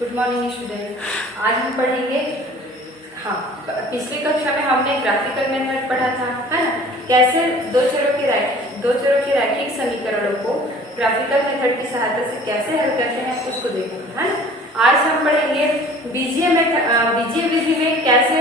Good morning student. आज हम पढ़ेंगे, पिछली कक्षा में हमने ग्राफिकल मेथड पढ़ा था, है ना। कैसे दो चरों के रैखिक समीकरणों को ग्राफिकल मेथड की सहायता से कैसे हल करते हैं उसको देखेंगे, है ना। आज हम पढ़ेंगे बीजीय विधि में कैसे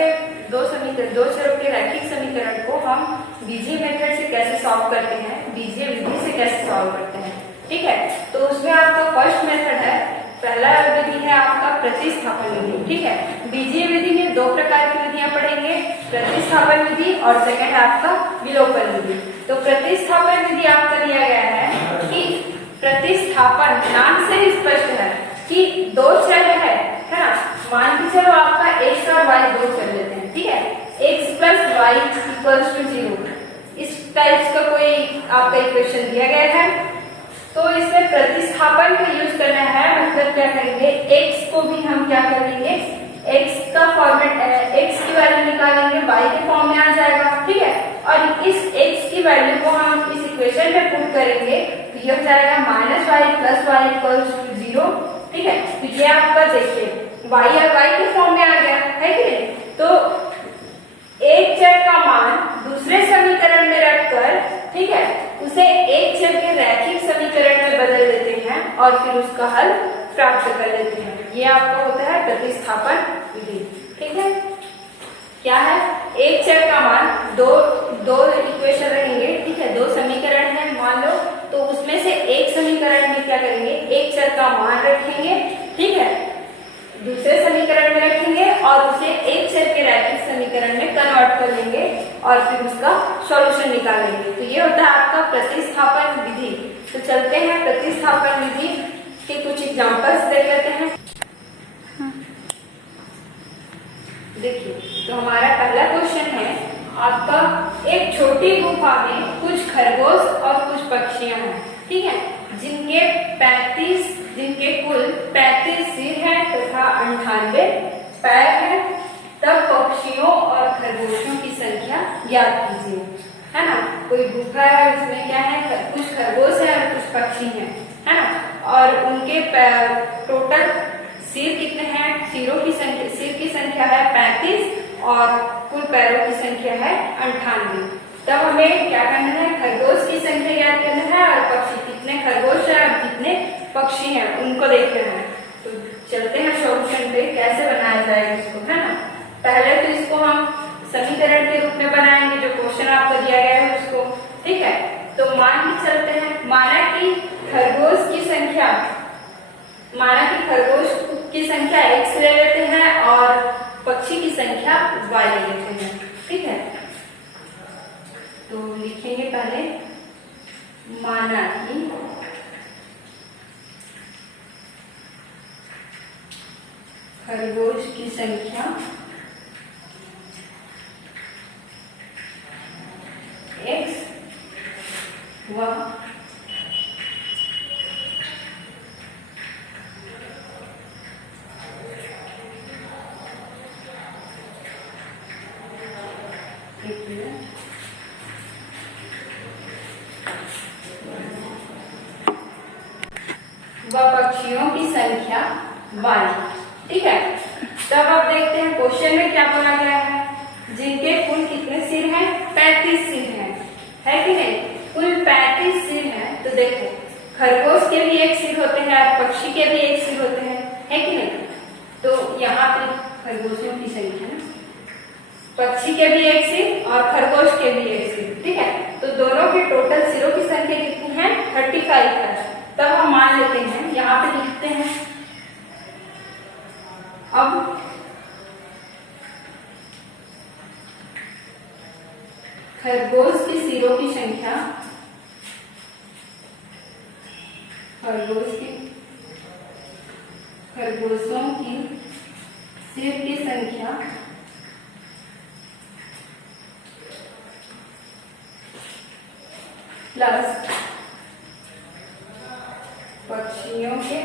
दो चरों के रैखिक समीकरण को हम बीजीय मेथड से कैसे सॉल्व करते हैं, बीजीय विधि से कैसे सॉल्व करते हैं। ठीक है, तो उसमें आपका फर्स्ट मेथड है, पहला विधि है आपका प्रतिस्थापन विधि। ठीक है, बीजीय विधि में दो प्रकार की विधियां पढ़ेंगे, प्रतिस्थापन विधि और सेकंड आपका विलोपन विधि। तो प्रतिस्थापन विधि आपका दिया गया है कि प्रतिस्थापन नाम से ही स्पष्ट है कि दो चर है ना। मान के चलो आपका x और y दो चर लेते हैं, ठीक है, x + y = 0, इस टाइप का कोई आपका इक्वेशन दिया गया है। तो इसमें प्रतिस्थापन का यूज करना है, मतलब क्या करेंगे, x को भी हम क्या करेंगे, x का फॉर्मेट, x की वैल्यू निकालेंगे, y के फॉर्म में आ जाएगा। ठीक है, और इस x की वैल्यू को हम इस इक्वेशन में पुट करेंगे तो ये हो जाएगा -y + y = 0। ठीक है, तो ये आपका देखिए y और y के फॉर्म में आ गया है कि नहीं। तो एक चर का मान दूसरे समीकरण में रखकर, ठीक है, उसे एक चर के रैखिक समीकरण में बदल देते हैं और फिर उसका हल प्राप्त कर लेते हैं। ये आपका होता है प्रतिस्थापन विधि। ठीक है, क्या है, एक चर का मान दो इक्वेशन रहेंगे, ठीक है, दो समीकरण है मान लो, तो उसमें से एक समीकरण में क्या करेंगे, एक चर का मान रखेंगे, ठीक है, दूसरे समीकरण में रखेंगे और उसे एक चर के रैखिक समीकरण में कन्वर्ट कर लेंगे और फिर उसका सॉल्यूशन निकालेंगे। तो ये होता है आपका प्रतिस्थापन विधि। तो चलते हैं प्रतिस्थापन विधि के कुछ एग्जांपल्स देख लेते हैं। देखिए, तो हमारा पहला क्वेश्चन है आपका, एक छोटी गुफा में कुछ खरगोश और कुछ पक्षियां हैं, ठीक है, जिनके कुल 35 सिर है तथा 98 पैर है। तब पक्षियों और खरगोशों की संख्या ज्ञात कीजिए, है ना। कोई गुफा है, उसमें क्या है, कुछ खरगोश है और कुछ पक्षी हैं, है ना, और उनके टोटल सिर कितने हैं, सिर की संख्या है 35 और कुल पैरों की संख्या है 98। तब हमें क्या करना है, खरगोश की संख्या ज्ञात करना है और पक्षी, कितने खरगोश है और कितने पक्षी हैं उनको देखना है। तो चलते हैं सॉल्यूशन पे, कैसे बनाया जाएगा इसको, है ना। पहले तो इसको हम समीकरण के रूप में बनाएंगे, जो क्वेश्चन आपको दिया गया है उसको। ठीक है, तो मान के चलते हैं, माना कि खरगोश की संख्या x ले लेते हैं और पक्षी की संख्या y ले लेते हैं। ठीक है, तो लिखेंगे पहले, माना कि खरगोश की संख्या x व पक्षियों की संख्या y। ठीक है, तब आप देखते हैं क्वेश्चन में क्या बोला गया है, जिनके कुल कितने सिर हैं, 35 सिर हैं, है कि नहीं, कुल 35 सिर हैं। तो देखो, खरगोश के भी एक सिर होते हैं और पक्षी के भी एक सिर होते हैं, है कि नहीं। तो यहाँ पे खरगोशों की संख्या, पक्षी के भी एक सिर और खरगोश के भी एक सिर, ठीक है, तो दोनों के टोटल सिरों की संख्या कितनी है, 35 है। तब हम मान लेते हैं, यहाँ पे लिखते हैं, अब खरगोशों की सिर की संख्या प्लस पक्षियों के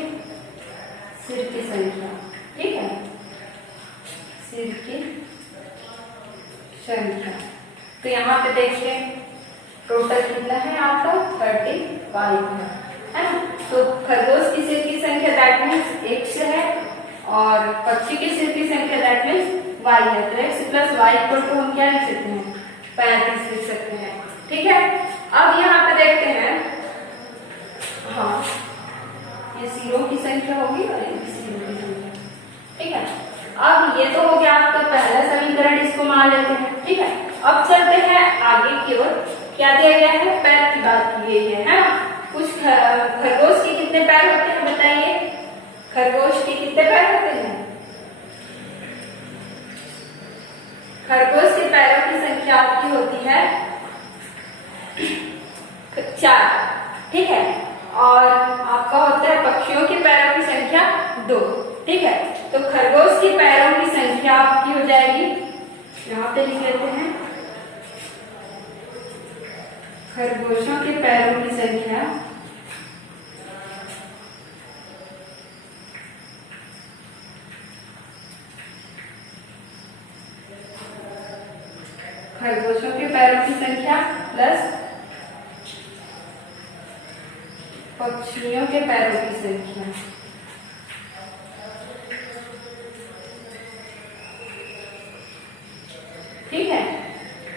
सिर की संख्या, ठीक है, सिर की संख्या। तो यहाँ पे देखिए टोटल कितना है आपका, 35 है ना। तो खरगोश की सिर की संख्या दैट मीन्स x है पक्षी के सिर की संख्या दैट मीन्स वाई है, तो x plus y equal to हम क्या लिख सकते हैं 35 लिख सकते हैं। ठीक है, अब यहाँ पे देखते हैं, हाँ ये जीरो की संख्या होगी और ये जीरो की संख्या। ठीक है, अब ये तो हो गया आपका पहला समीकरण, इसको मान लेते हैं। ठीक है, अब चलते हैं आगे की ओर। क्या दिया गया है, पैर की बात की गई है ना। कुछ खरगोश के कितने पैर होते हैं बताइए, खरगोश के कितने पैर होते हैं? खरगोश के पैरों की संख्या आपकी होती है 4। ठीक है, और आपका होता है पक्षियों के पैरों की संख्या 2। ठीक है, तो खरगोश के पैरों की संख्या आपकी हो जाएगी, यहाँ पे लिख लेते हैं, खरगोशों के पैरों की संख्या खरगोशों के पैरों की संख्या प्लस पक्षियों के पैरों की संख्या। ठीक है,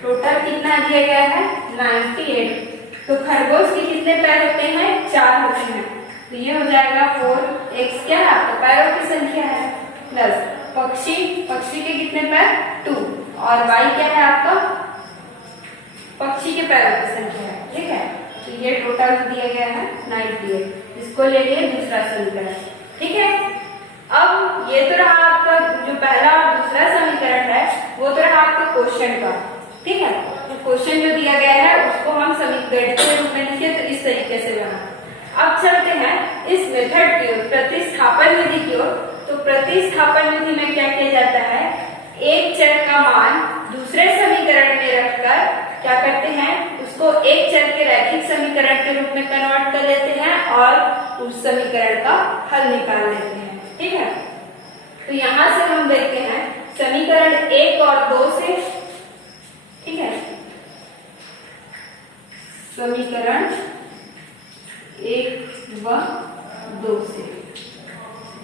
टोटल कितना दिया गया है 98। तो खरगोश के कितने पैर होते हैं 4 होते हैं, तो ये हो जाएगा 4x क्या है आपका पैरों की संख्या है, प्लस पक्षी के कितने पैर 2 और y क्या है आपका पक्षी के पैरों की संख्या है। ठीक है, तो ये टोटल दिया गया है 98, इसको ले लिए दूसरा समीकरण। ठीक है, अब ये तो रहा आपका जो पहला और दूसरा समीकरण है, वो तो रहा आपका क्वेश्चन का। ठीक है, तो क्वेश्चन जो दिया गया है उसको हम समीकरण के रूप में लिखे, तो इस तरीके से बना। अब चलते हैं इस मेथड की ओर, प्रतिस्थापन विधि की ओर। तो प्रतिस्थापन विधि में क्या किया जाता है, एक चर का मान दूसरे समीकरण में रखकर क्या करते हैं, उसको एक चर के रैखिक समीकरण के रूप में कन्वर्ट कर लेते हैं और उस समीकरण का हल निकाल लेते हैं। ठीक है, तो यहां से हम देखते हैं समीकरण 1 और 2 से। ठीक है, समीकरण 1 व 2 से।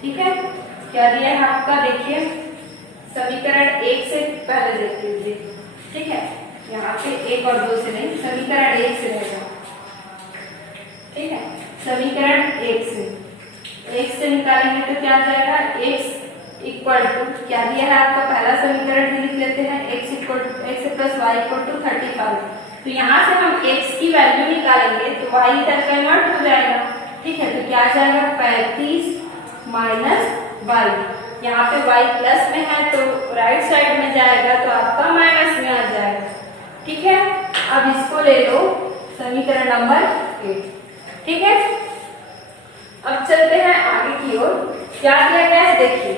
ठीक है, क्या दिया है आपका, देखिए समीकरण 1 से पहले देख लीजिए। ठीक है, यहाँ पे 1 और 2 से नहीं, समीकरण 1 से रहेगा। ठीक है, समीकरण 1 से निकालेंगे तो क्या आ जाएगा, x इक्वल टू क्या दिया है आपका पहला समीकरण लिख लेते हैं, x plus y equal to 35। तो यहाँ से हम x की वैल्यू निकालेंगे तो y इधर कन्वर्ट हो जाएगा। ठीक है, तो क्या आ जाएगा 35 माइनस वाई, यहाँ पे y प्लस में है तो राइट साइड में जाएगा तो आपका माइनस में आ जाएगा। ठीक है, अब इसको ले लो समीकरण नंबर 1। ठीक है, अब चलते हैं आगे की ओर। क्या दिया गया है देखिए,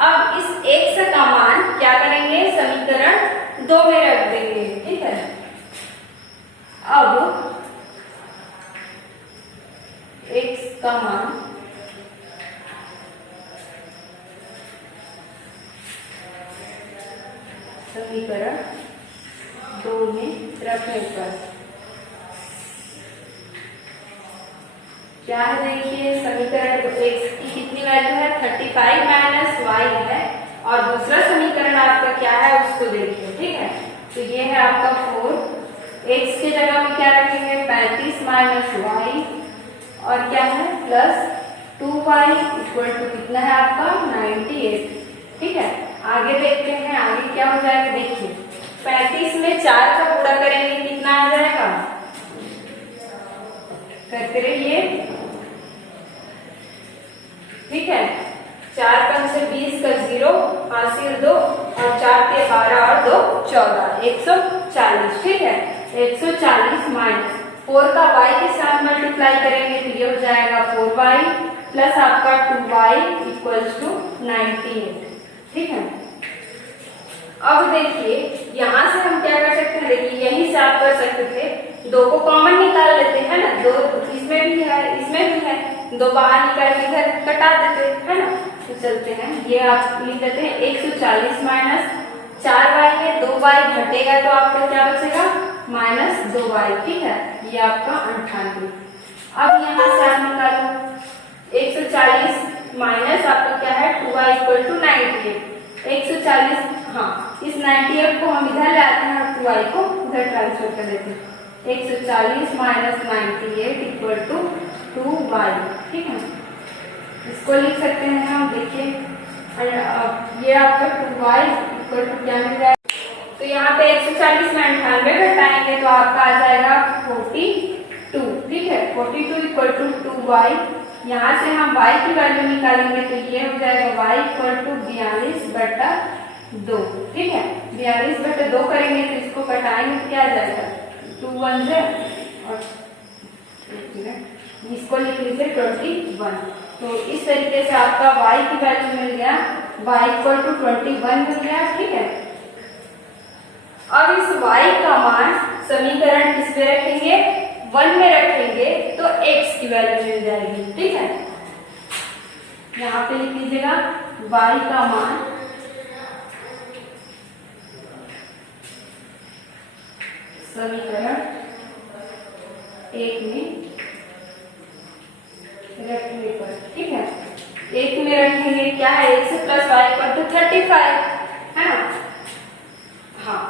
अब इस x का मान क्या करेंगे, समीकरण 2 में रख देंगे। ठीक है, अब x का मान समीकरण 2 में रखने पर क्या है, देखिए समीकरण x की कितनी वैल्यू है 35 माइनस वाई है, और दूसरा समीकरण आपका क्या है उसको देखिए। ठीक है, तो ये है आपका 4, x के जगह में क्या रखेंगे 35 माइनस वाई और क्या है प्लस 2y इक्वल टू कितना है आपका 98। ठीक है, आगे देखते हैं आगे क्या हो जाएगा, देखिए 35 में 4 का गुणा करेंगे कितना आ जाएगा, करते रहिए। ठीक है, 4 5 से 20 का 0 हासिल 2 और 4 के 12 और 2 14 140। ठीक है, 140 माइनस 4 का y के साथ मल्टीप्लाई करेंगे तो ये हो जाएगा 4y प्लस आपका 2y इक्वल्स टू 98। ठीक है, अब देखिए यहाँ से हम क्या कर सकते हैं, देखिए यहीं से आप कर सकते थे, 2 को कॉमन निकाल लेते हैं ना, 2 इसमें भी है इसमें भी है, 2 बाहर निकाल के इधर कटा देते है ना। तो चलते हैं, ये आप लिख लेते हैं 140 माइनस 4y है, 2y घटेगा तो आपका क्या बचेगा माइनस 2y। ठीक है, ये आपका 98। अब यहाँ से आप निकालो 140 माइनस आपका क्या है 2y इक्वल टू 98। 140, हाँ, इस 98 को हम इधर ले आते हैं और 2y को उधर ट्रांसफर कर देते हैं। 140 माइनस 98 इक्वल टू 2y, ठीक है। इसको लिख सकते हैं हम, देखिए ये आपका 2y इक्वल टू क्या मिल जाएगा, तो यहाँ पे 140 में 98 घटाएंगे तो आपका आ जाएगा 42, ठीक है। 42 इक्वल टू 2y, यहाँ से हम y की वैल्यू निकालेंगे तो ये हो जाएगा y इक्वल टू 42/2, ठीक है। 42/2 करेंगे तो इसको कटाएंगे तो क्या आ जाएगा, 2 1 है और इसको लिख लीजिए 21। तो इस तरीके से आपका y की वैल्यू मिल गया, y इक्वल टू 21 मिल गया, ठीक है। अब इस y का मान समीकरण किस पे रखेंगे, 1 में रखेंगे तो x की वैल्यू मिल जाएगी, ठीक है। यहाँ पे लिख लीजिएगा y का मान समीकरण 1 में रखने पर, ठीक है। 1 में रखेंगे क्या है, x plus y equal to 35 है ना। हाँ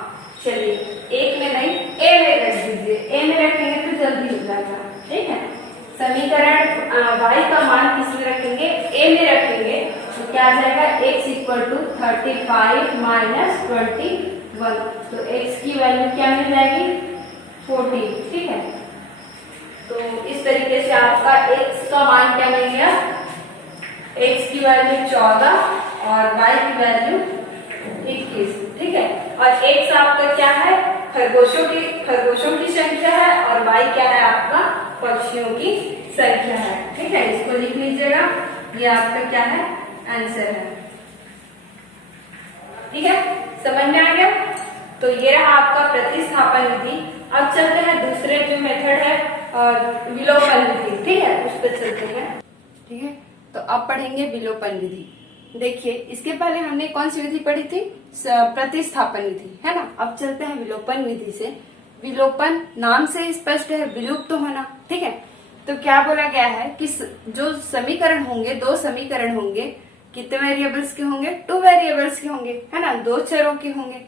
चलिए, 1 में नहीं a में रख दीजिए, a में रखेंगे तो जल्दी हो जाएगा, ठीक है। समीकरण y का मान किस में रखेंगे, a में रखेंगे तो क्या आ जाएगा, x इक्वल टू 35 माइनस 21, तो x की वैल्यू क्या मिल जाएगी, 40, ठीक है। तो इस तरीके से आपका x का मान क्या मिल गया, x की वैल्यू 14 और y की वैल्यू 21, ठीक है। और x आपका क्या है, खरगोशों की संख्या है और y क्या है आपका, पक्षियों की संख्या है, ठीक है। इसको लिख लीजिएगा, ये आपका क्या है, आंसर है, ठीक है। समझ में आ गया। तो ये रहा आपका प्रतिस्थापन विधि। अब चलते हैं दूसरे जो मेथड है विलोपन विधि, ठीक है, उस पर चलते हैं, ठीक है। तो अब पढ़ेंगे विलोपन विधि। देखिए इसके पहले हमने कौन सी विधि पढ़ी थी, प्रतिस्थापन विधि, है ना। अब चलते हैं विलोपन विधि से। विलोपन नाम से स्पष्ट है, विलुप्त होना, ठीक है। तो क्या बोला गया है कि जो समीकरण होंगे, 2 समीकरण होंगे, कितने वेरिएबल्स के होंगे, 2 वेरिएबल्स के होंगे, है ना, 2 चरों के होंगे।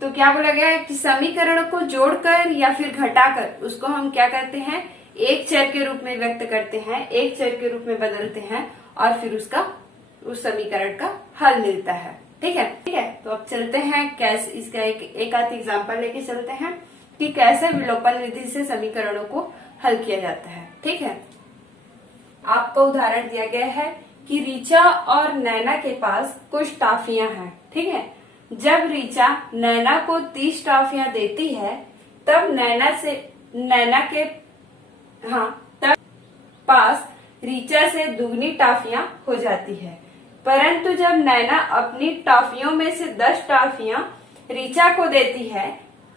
तो क्या बोला गया है कि समीकरण को जोड़कर या फिर घटाकर उसको हम क्या करते हैं, एक चर के रूप में व्यक्त करते हैं, एक चर के रूप में बदलते हैं और फिर उस समीकरण का हल मिलता है, ठीक है, ठीक है। तो अब चलते हैं कैसे, इसका एक आध एग्जाम्पल लेके चलते हैं कि कैसे विलोपन विधि से समीकरणों को हल किया जाता है, ठीक है। आपको उदाहरण दिया गया है कि रीचा और नैना के पास कुछ टॉफियां हैं, ठीक है। जब रीचा नैना को 30 टॉफियां देती है तब तब पास रीचा से दुगनी टॉफियां हो जाती है। परंतु जब नैना अपनी टॉफियों में से 10 टॉफियां रीचा को देती है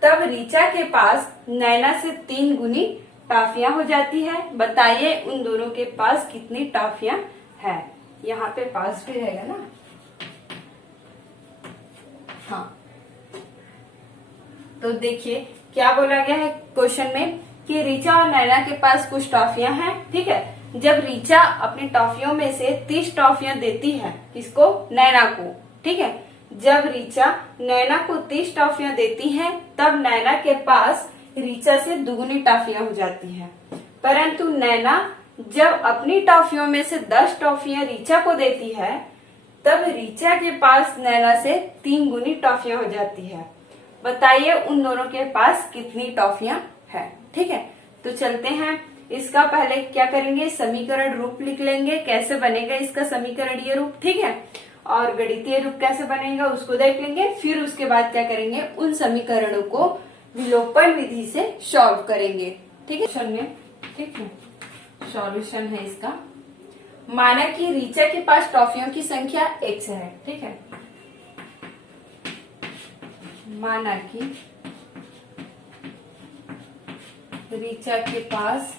तब रीचा के पास नैना से 3 गुनी टॉफियां हो जाती है। बताइए उन दोनों के पास कितनी टॉफियां है। यहाँ पे पास भी रहेगा ना, हाँ। तो देखिए क्या बोला गया है क्वेश्चन में कि रीचा और नैना के पास कुछ टॉफियां हैं, ठीक है। जब रीचा अपनी टॉफियों में से 30 टॉफियां देती है, किसको, नैना को, ठीक है। जब रीचा नैना को 30 टॉफियां देती है तब नैना के पास रीचा से दुगनी टॉफियां हो जाती है। परंतु नैना जब अपनी टॉफियों में से 10 टॉफियां रीचा को देती है तब रीचा के पास नैना से 3 गुनी टॉफियां हो जाती है। बताइए उन दोनों के पास कितनी टॉफियां है, ठीक है। तो चलते हैं, इसका पहले क्या करेंगे, समीकरण रूप लिख लेंगे। कैसे बनेगा इसका समीकरणीय रूप, ठीक है, और गणितीय रूप कैसे बनेगा उसको देख लेंगे। फिर उसके बाद क्या करेंगे, उन समीकरणों को विलोपन विधि से सॉल्व करेंगे, ठीक है। ठीक है, सॉल्यूशन है इसका। माना कि रीचा के पास टॉफियों की संख्या x है, ठीक है। माना कि रीचा के पास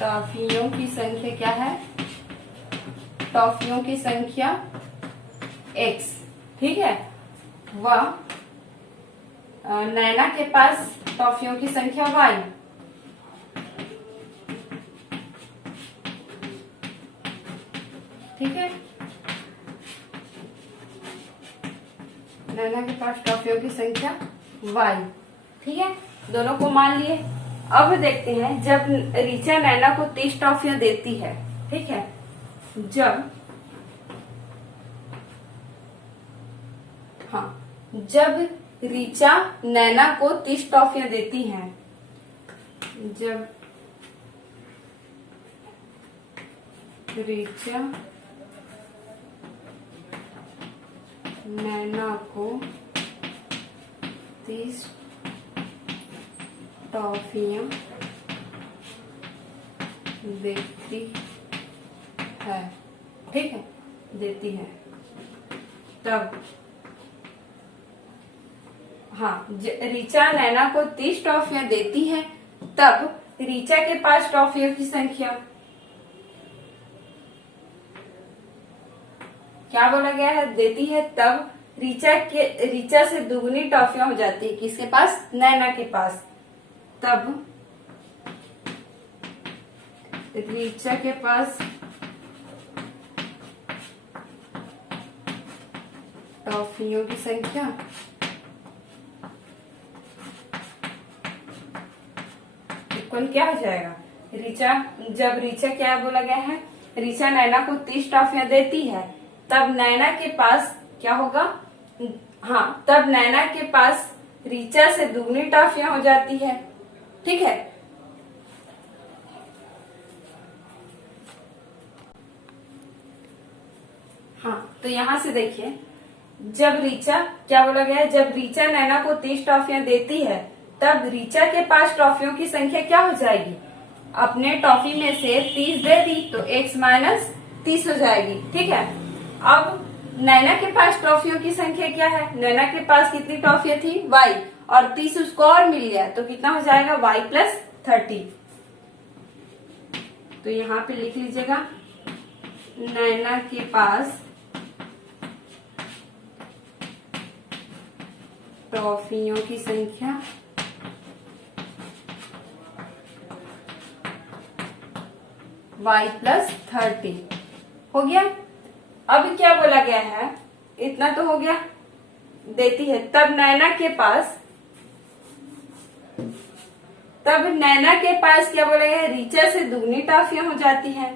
टॉफियों की संख्या क्या है, टॉफियों की संख्या x, ठीक है। वह नैना के पास टॉफियों की संख्या y, ठीक है, नैना के पास टॉफियों की संख्या y। ठीक है, दोनों को मान लिए। अब देखते हैं जब ऋचा नैना को 30 टॉफियां देती है। ठीक है, जब ऋचा नैना को 30 टॉफियां देती हैं, जब ऋचा नैना को 30 टॉफियां देती है, ठीक है, देती है, तब ऋचा नैना को 30 टॉफियां देती है, तब ऋचा के पास टॉफियों की संख्या क्या बोला गया है, देती है, तब ऋचा से दुगनी टॉफियां हो जाती है किसके पास, नैना के पास। तब ऋचा के पास टॉफियों की संख्या इक्वल क्या हो जाएगा, जब ऋचा क्या बोला गया है, ऋचा नैना को 30 टॉफियां देती है, तब नैना के पास क्या होगा, तब नैना के पास ऋचा से दुगनी टॉफियां हो जाती है। ठीक है, तो यहां से देखिए, जब ऋचा क्या बोला गया है, जब ऋचा नैना को 30 टॉफियां देती है, तब ऋचा के पास टॉफियों की संख्या क्या हो जाएगी, अपने टॉफी में से 30 दे दी तो x माइनस 30 हो जाएगी। ठीक है, अब नैना के पास टॉफियों की संख्या क्या है, नैना के पास कितनी टॉफियां थी, y, और 30 उसको और मिल गया तो कितना हो जाएगा, y प्लस 30। तो यहाँ पे लिख लीजिएगा, नैना के पास टॉफियों की संख्या y प्लस 30 हो गया। अब क्या बोला गया है, इतना तो हो गया, देती है, तब नैना के पास क्या बोला गया है, ऋचा से दुगनी टॉफियां हो जाती है।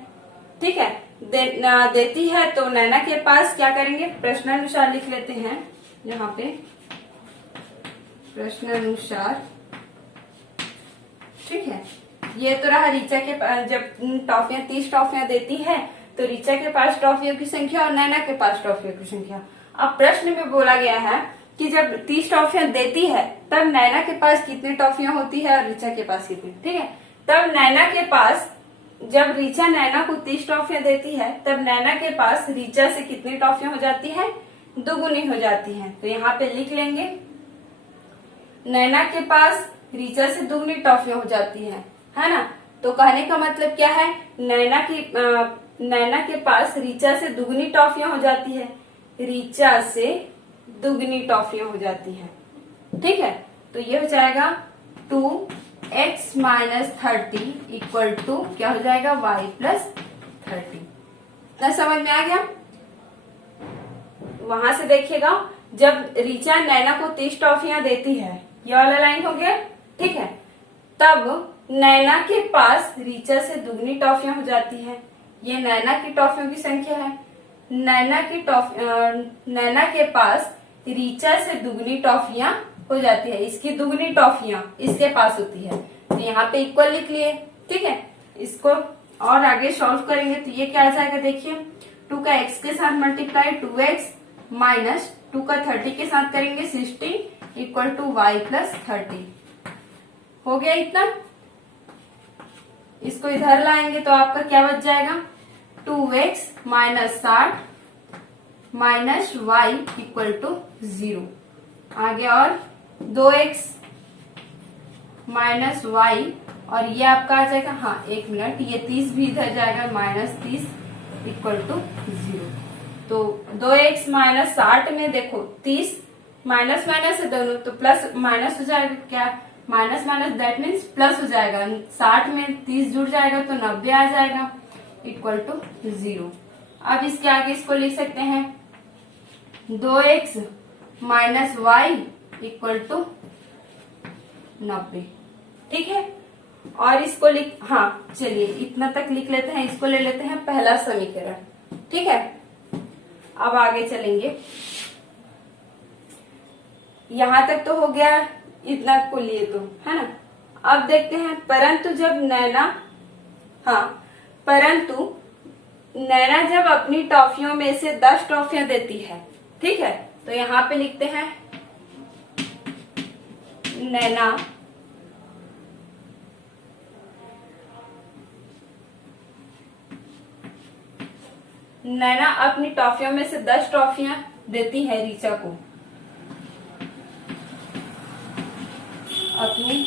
ठीक है, देती है तो नैना के पास क्या करेंगे, प्रश्नानुसार लिख लेते हैं यहाँ पे, प्रश्नानुसार। ठीक है, ये तो रहा ऋचा के पास, जब टॉफियां 30 टॉफियां देती है तो ऋचा के पास टॉफियों की संख्या और नैना के पास टॉफियों की संख्या। अब प्रश्न में बोला गया है कि जब 30 टॉफियां देती है तब नैना के पास कितनी टॉफियां होती है और ऋचा के पास कितनी। ठीक है, तब नैना के पास, जब ऋचा नैना को 30 टॉफियां देती है, तब नैना के पास ऋचा से कितनी टॉफियां हो जाती है, दुगुनी हो जाती है। तो यहाँ पे लिख लेंगे, नैना के पास ऋचा से दुगनी टॉफियां हो जाती है ना। तो कहने का मतलब क्या है, नैना के पास ऋचा से दुगनी टॉफियां हो जाती है, ऋचा से दुगनी टॉफियां हो जाती है। ठीक है, तो ये हो जाएगा 2x माइनस 30 इक्वल टू क्या हो जाएगा, y प्लस 30। ना समझ में आ गया। वहां से देखिएगा, जब ऋचा नैना को 30 टॉफियां देती है, ये वाला लाइन हो गया। ठीक है, तब नैना के पास ऋचा से दुगनी टॉफियां हो जाती है, ये नैना की टॉफियों की संख्या है। नैना के पास ऋचा से दुगनी टॉफियां हो जाती है, इसकी दुगनी टॉफियां इसके पास होती है, तो यहाँ पे इक्वल लिख लिए। ठीक है, इसको और आगे सॉल्व करेंगे तो ये क्या आ जाएगा, देखिए 2 का x के साथ मल्टीप्लाई, 2x माइनस 2 का 30 के साथ करेंगे 60 इक्वल टू y प्लस 30 हो गया इतना। इसको इधर लाएंगे तो आपका क्या बच जाएगा, 2x minus 60 minus y equal to 0। आगे और 2x माइनस y, और ये आपका आ जाएगा, एक मिनट, ये 30 भी इधर जाएगा, माइनस 30 इक्वल टू 0। तो 2x माइनस 60 में देखो 30 माइनस माइनस है दोनों, तो प्लस माइनस हो जाएगा, क्या minus minus that means plus हो जाएगा, 60 में 30 जुड़ जाएगा तो 90 आ जाएगा इक्वल टू 0। अब इसके आगे इसको लिख सकते हैं 2x minus Y equal to 90। ठीक है, और इसको लिख, हाँ चलिए इतना तक लिख लेते हैं, इसको ले लेते हैं पहला समीकरण। ठीक है, अब आगे चलेंगे। यहां तक तो हो गया, इतना को लिए तो है ना। अब देखते हैं परंतु नैना जब अपनी टॉफियों में से 10 टॉफियां देती है। ठीक है, तो यहाँ पे लिखते हैं नैना अपनी टॉफियों में से 10 टॉफियां देती है रीचा को। अपनी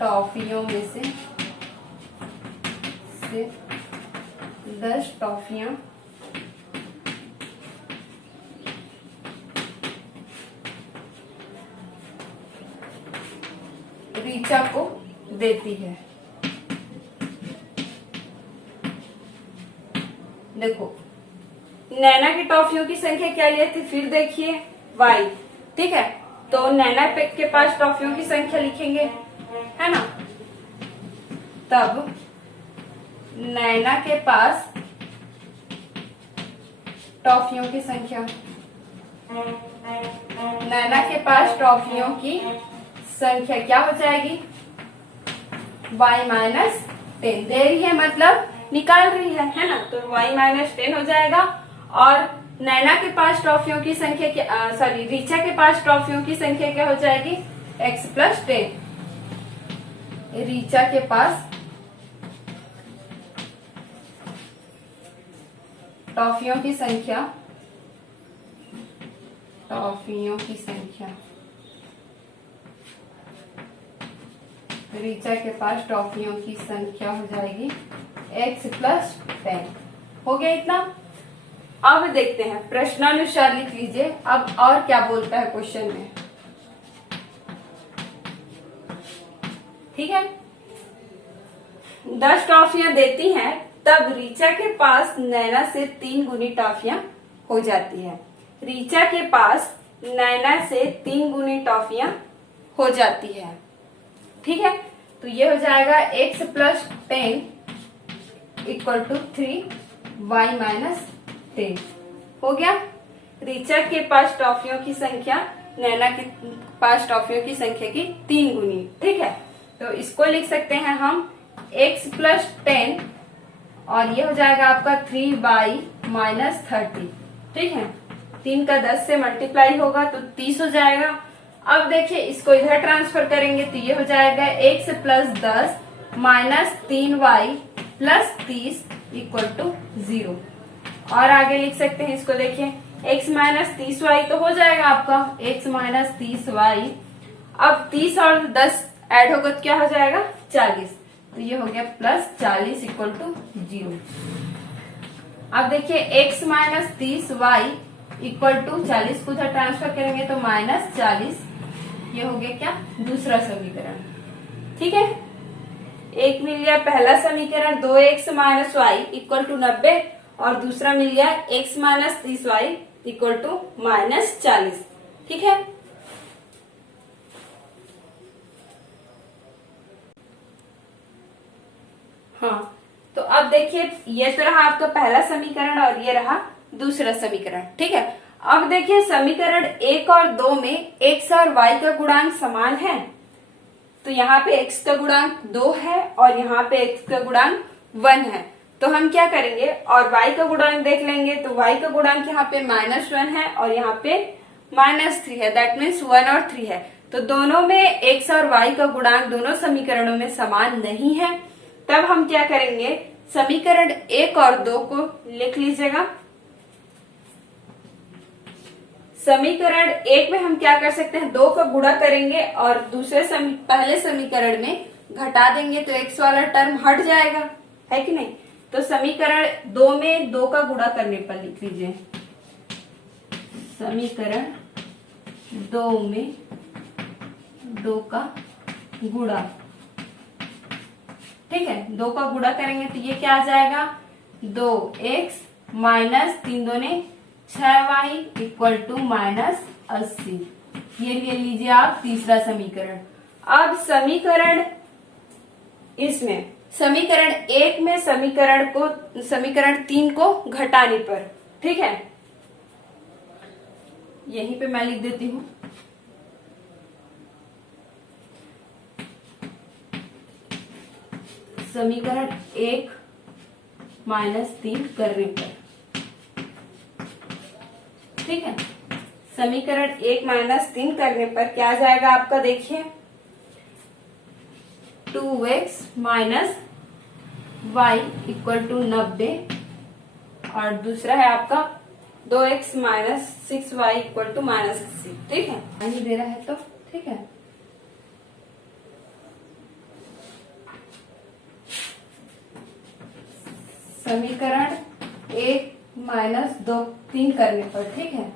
टॉफियों में से 10 टॉफियां रीचा को देती है। देखो नैना की टॉफियों की संख्या क्या लिए थी, फिर देखिए y। ठीक है, तो नैना के पास टॉफियों की संख्या लिखेंगे, है ना। तब नैना के पास टॉफियों की संख्या, नैना के पास टॉफियों की संख्या क्या हो जाएगी, y माइनस 10 दे रही है, मतलब निकाल रही है ना, तो y माइनस 10 हो जाएगा। और नैना के पास ट्रॉफियों की संख्या रीचा के पास ट्रॉफियों की संख्या क्या हो जाएगी, x प्लस 10। रीचा के पास टॉफियों की संख्या रीचा के पास टॉफियों की संख्या हो जाएगी x प्लस 10। हो गया इतना। अब देखते हैं प्रश्नानुसार लिख लीजिए अब और क्या बोलता है क्वेश्चन में। ठीक है, 10 टॉफियां देती हैं, तब रीचा के पास नैना से 3 गुनी टॉफियां हो जाती है। रीचा के पास नैना से 3 गुनी टॉफियां हो जाती है। ठीक है, तो ये हो जाएगा x plus 10 equal to 3y minus 10। हो गया। रीचा के पास टॉफियों की संख्या नैना के पास टॉफियों की संख्या की 3 गुनी। ठीक है, तो इसको लिख सकते हैं हम x प्लस 10 और ये हो जाएगा आपका 3y माइनस 30। ठीक है, 3 का 10 से मल्टीप्लाई होगा तो 30 हो जाएगा। अब देखिए इसको इधर ट्रांसफर करेंगे तो ये हो जाएगा x plus 10 minus 3y plus 30 equal to 0। और आगे लिख सकते हैं इसको, देखिए x माइनस 30y तो हो जाएगा आपका x माइनस 30y। अब 30 और 10 ऐड होगा तो क्या हो जाएगा 40, तो ये हो गया प्लस 40 इक्वल टू 0। अब देखिए x minus 30y equal to 40 को उधर ट्रांसफर करेंगे तो माइनस 40। ये हो गया क्या दूसरा समीकरण। ठीक है, एक मिल गया पहला समीकरण 2x minus Y equal to 90 और दूसरा मिल गया x minus 30y equal to minus 40। ठीक है, हाँ तो अब देखिए ये तो रहा आपका पहला समीकरण और ये रहा दूसरा समीकरण। ठीक है, अब देखिए समीकरण 1 और 2 में x और y का गुणांक समान है, तो यहाँ पे x का गुणांक 2 है और यहाँ पे x का गुणांक 1 है। तो हम क्या करेंगे और y का गुणांक देख लेंगे, तो y का गुणांक यहाँ पे -1 है और यहाँ पे -3 है, दैट मीन्स 1 और 3 है। तो दोनों में x और y का गुणांक दोनों समीकरणों में समान नहीं है। तब हम क्या करेंगे, समीकरण 1 और 2 को लिख लीजिएगा। समीकरण 1 में हम क्या कर सकते हैं, 2 का गुणा करेंगे और पहले समीकरण में घटा देंगे तो x वाला टर्म हट जाएगा, है कि नहीं। तो समीकरण 2 में 2 का गुणा करने पर लिख लीजिए, समीकरण 2 में 2 का गुणा। ठीक है, 2 का गुणा करेंगे तो ये क्या आ जाएगा 2x minus 3 दूने 6y equal to -80। ये ले लीजिए आप तीसरा समीकरण। अब समीकरण इसमें समीकरण 1 में समीकरण 3 को घटाने पर, ठीक है, यहीं पे मैं लिख देती हूं। समीकरण 1 -3 करने पर, ठीक है, समीकरण 1 -3 करने पर क्या जाएगा आपका, देखिए 2x minus y equal to 90, और दूसरा है आपका 2x minus 6y equal to -80, ठीक है, नहीं दे रहा है तो ठीक है। समीकरण 1 -2 करने पर, ठीक है,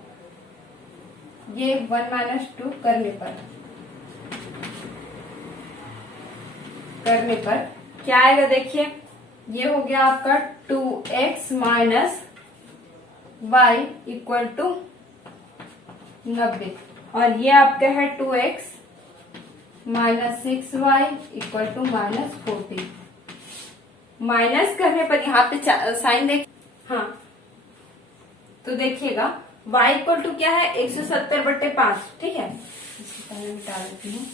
ये 1 - 2 करने पर क्या आएगा, देखिए ये हो गया आपका 2x minus y equal to 90, और ये आपका है 2x minus 6y equal to -40। Minus करने पर यहाँ पे साइन देख, हाँ, तो देखिएगा y इक्वल टू क्या है, 170/5, ठीक है, इसको पहले मिटा देती हूँ।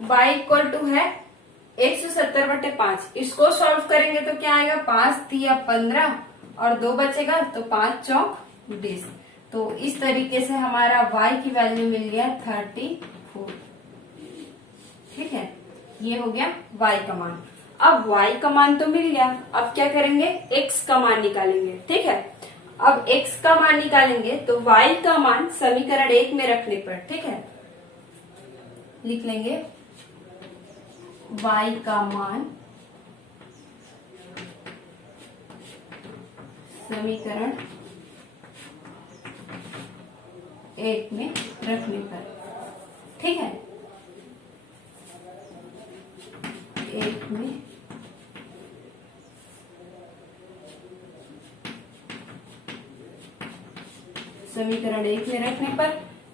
y इक्वल टू है 170/5। इसको सॉल्व करेंगे तो क्या आएगा, 5 3 15 और 2 बचेगा, तो 5 चौक 20। तो इस तरीके से हमारा y की वैल्यू मिल गया 34, ठीक है, ये हो गया y का मान। अब y का मान तो मिल गया, अब क्या करेंगे, x का मान निकालेंगे, ठीक है। अब x का मान निकालेंगे तो y का मान समीकरण 1 में रखने पर, ठीक है, लिख लेंगे y का मान समीकरण 1 में रखने पर, ठीक है, 1 में समीकरण 1 में रखने पर,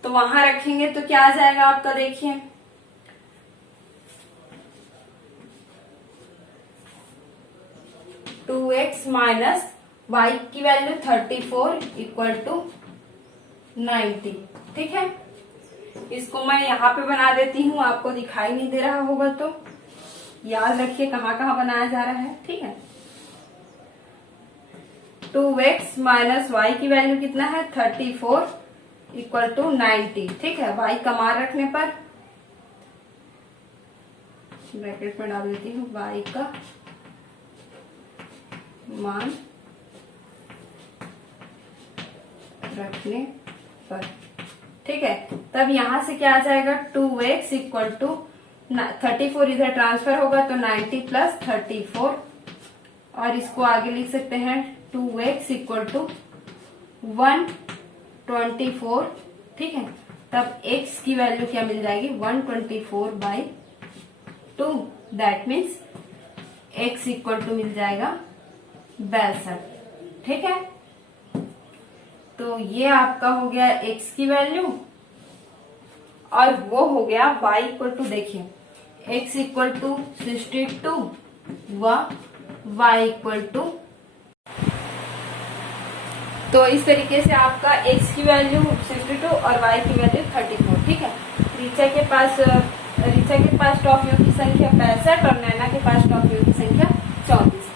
तो वहां रखेंगे तो क्या आ जाएगा आपका, देखिए 2x माइनस y की वैल्यू 34 इक्वल टू 90, ठीक है। इसको मैं यहाँ पे बना देती हूँ, आपको दिखाई नहीं दे रहा होगा तो याद रखिए कहाँ कहाँ बनाया जा रहा है, ठीक है। 2x माइनस y की वैल्यू कितना है, 34 इक्वल टू 90, ठीक है। y का मान रखने पर ब्रैकेट में डाल देती हूँ, y का मान रखने पर, ठीक है। तब यहां से क्या आ जाएगा, 2x इक्वल टू 34 इधर ट्रांसफर होगा तो 90 प्लस 34, और इसको आगे लिख सकते हैं 2x इक्वल टू 124, ठीक है। तब x की वैल्यू क्या मिल जाएगी, 124/2, that means x equal to मिल जाएगा 62, ठीक है। तो ये आपका हो गया x की वैल्यू, और वो हो गया y इक्वल टू, देखिए x इक्वल टू 62 व y इक्वल टू, तो इस तरीके से आपका x की वैल्यू 62 और y की वैल्यू 34, ठीक है। रीचा के पास टॉफियों की संख्या 65 और नैना के पास टॉफियों की संख्या 34।